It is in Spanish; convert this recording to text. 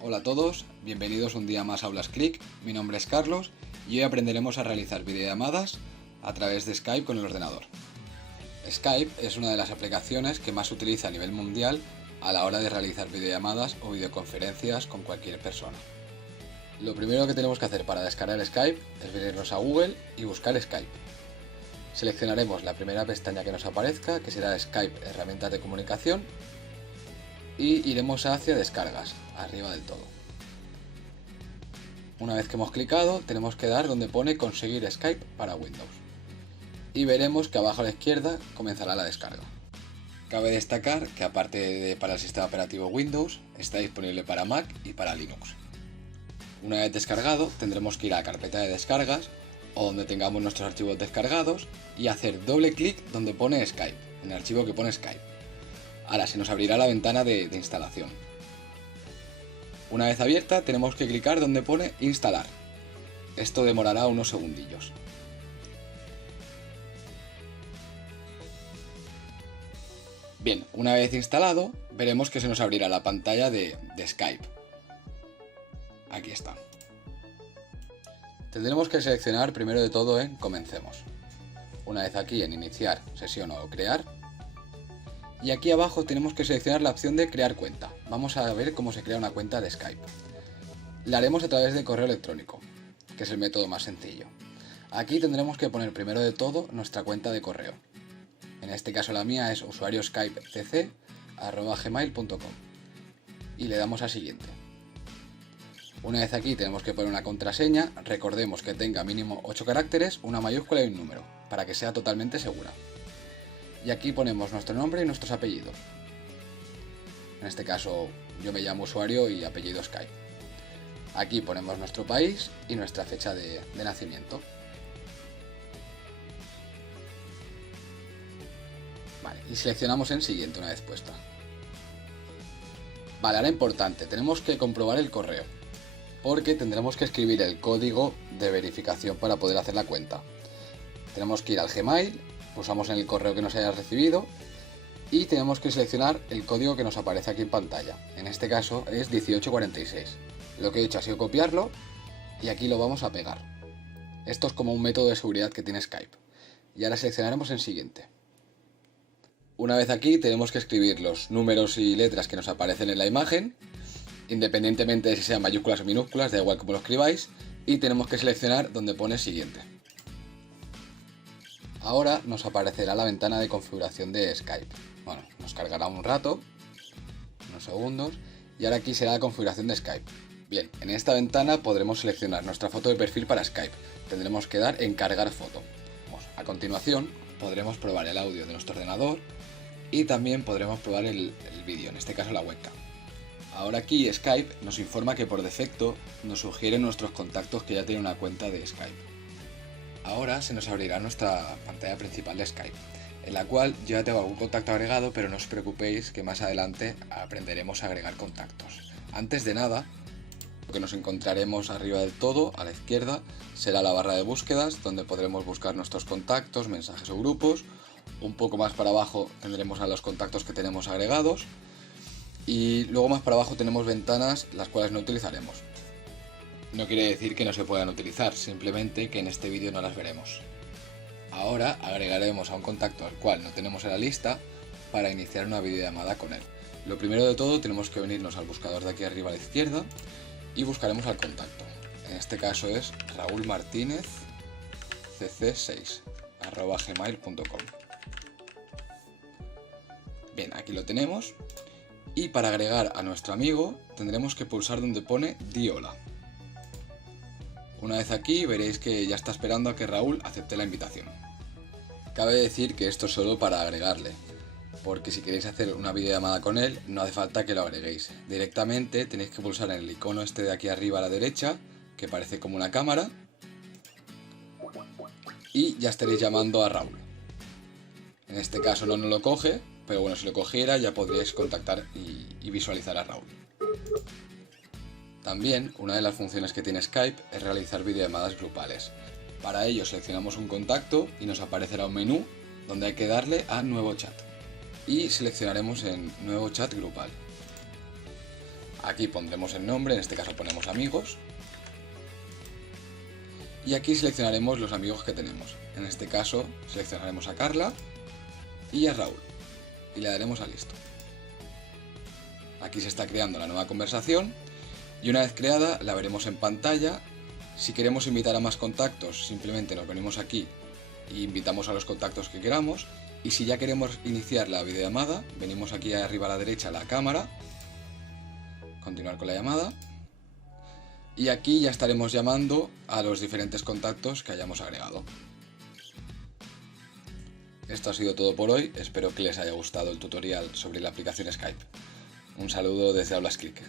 Hola a todos, bienvenidos un día más a Aulas Click. Mi nombre es Carlos y hoy aprenderemos a realizar videollamadas a través de Skype con el ordenador. Skype es una de las aplicaciones que más se utiliza a nivel mundial a la hora de realizar videollamadas o videoconferencias con cualquier persona. Lo primero que tenemos que hacer para descargar Skype es venirnos a Google y buscar Skype. Seleccionaremos la primera pestaña que nos aparezca, que será Skype Herramientas de Comunicación, y iremos hacia Descargas, arriba del todo. Una vez que hemos clicado, tenemos que dar donde pone Conseguir Skype para Windows. Y veremos que abajo a la izquierda comenzará la descarga. Cabe destacar que aparte de para el sistema operativo Windows, está disponible para Mac y para Linux. Una vez descargado, tendremos que ir a la carpeta de descargas o donde tengamos nuestros archivos descargados y hacer doble clic donde pone Skype, en el archivo que pone Skype. Ahora se nos abrirá la ventana de instalación. Una vez abierta, tenemos que clicar donde pone Instalar. Esto demorará unos segundillos. Bien, una vez instalado, veremos que se nos abrirá la pantalla de Skype. Aquí está. Tendremos que seleccionar primero de todo en Comencemos. Una vez aquí en Iniciar sesión o Crear. Y aquí abajo tenemos que seleccionar la opción de Crear cuenta. Vamos a ver cómo se crea una cuenta de Skype. La haremos a través de correo electrónico, que es el método más sencillo. Aquí tendremos que poner primero de todo nuestra cuenta de correo. En este caso la mía es usuarioskypecc@gmail.com y le damos a Siguiente. Una vez aquí tenemos que poner una contraseña, recordemos que tenga mínimo 8 caracteres, una mayúscula y un número, para que sea totalmente segura. Y aquí ponemos nuestro nombre y nuestros apellidos. En este caso yo me llamo usuario y apellido Skype. Aquí ponemos nuestro país y nuestra fecha de nacimiento. Vale, y seleccionamos en Siguiente una vez puesta. Vale, ahora importante, tenemos que comprobar el correo, porque tendremos que escribir el código de verificación para poder hacer la cuenta. Tenemos que ir al Gmail, pulsamos en el correo que nos haya recibido y tenemos que seleccionar el código que nos aparece aquí en pantalla. En este caso es 1846. Lo que he hecho ha sido copiarlo y aquí lo vamos a pegar. Esto es como un método de seguridad que tiene Skype. Y ahora seleccionaremos en Siguiente. Una vez aquí tenemos que escribir los números y letras que nos aparecen en la imagen, independientemente de si sean mayúsculas o minúsculas, da igual como lo escribáis, y tenemos que seleccionar donde pone Siguiente. Ahora nos aparecerá la ventana de configuración de Skype. Bueno, nos cargará un rato, unos segundos, y ahora aquí será la configuración de Skype. Bien, en esta ventana podremos seleccionar nuestra foto de perfil para Skype. Tendremos que dar en Cargar foto. A continuación, podremos probar el audio de nuestro ordenador y también podremos probar el vídeo, en este caso la webcam. Ahora aquí Skype nos informa que por defecto nos sugiere nuestros contactos que ya tienen una cuenta de Skype. Ahora se nos abrirá nuestra pantalla principal de Skype, en la cual yo ya tengo algún contacto agregado, pero no os preocupéis que más adelante aprenderemos a agregar contactos. Antes de nada, lo que nos encontraremos arriba del todo, a la izquierda, será la barra de búsquedas, donde podremos buscar nuestros contactos, mensajes o grupos. Un poco más para abajo tendremos a los contactos que tenemos agregados. Y luego más para abajo tenemos ventanas, las cuales no utilizaremos. No quiere decir que no se puedan utilizar, simplemente que en este vídeo no las veremos. Ahora agregaremos a un contacto al cual no tenemos en la lista para iniciar una videollamada con él. Lo primero de todo tenemos que venirnos al buscador de aquí arriba a la izquierda y buscaremos al contacto. En este caso es Raúl Martínez cc6@gmail.com. Bien, aquí lo tenemos. Y para agregar a nuestro amigo tendremos que pulsar donde pone Di hola. Una vez aquí veréis que ya está esperando a que Raúl acepte la invitación. Cabe decir que esto es solo para agregarle, porque si queréis hacer una videollamada con él no hace falta que lo agreguéis. Directamente tenéis que pulsar en el icono este de aquí arriba a la derecha, que parece como una cámara, y ya estaréis llamando a Raúl. En este caso no nos lo coge, pero bueno, si lo cogiera ya podríais contactar y visualizar a Raúl. También, una de las funciones que tiene Skype es realizar videollamadas grupales. Para ello seleccionamos un contacto y nos aparecerá un menú donde hay que darle a Nuevo chat. Y seleccionaremos en Nuevo chat grupal. Aquí pondremos el nombre, en este caso ponemos amigos. Y aquí seleccionaremos los amigos que tenemos. En este caso seleccionaremos a Carla y a Raúl. Y le daremos a listo. Aquí se está creando la nueva conversación. Y una vez creada la veremos en pantalla. Si queremos invitar a más contactos, simplemente nos venimos aquí e invitamos a los contactos que queramos. Y si ya queremos iniciar la videollamada, venimos aquí arriba a la derecha a la cámara, continuar con la llamada, y aquí ya estaremos llamando a los diferentes contactos que hayamos agregado. Esto ha sido todo por hoy, espero que les haya gustado el tutorial sobre la aplicación Skype. Un saludo desde AulasClick.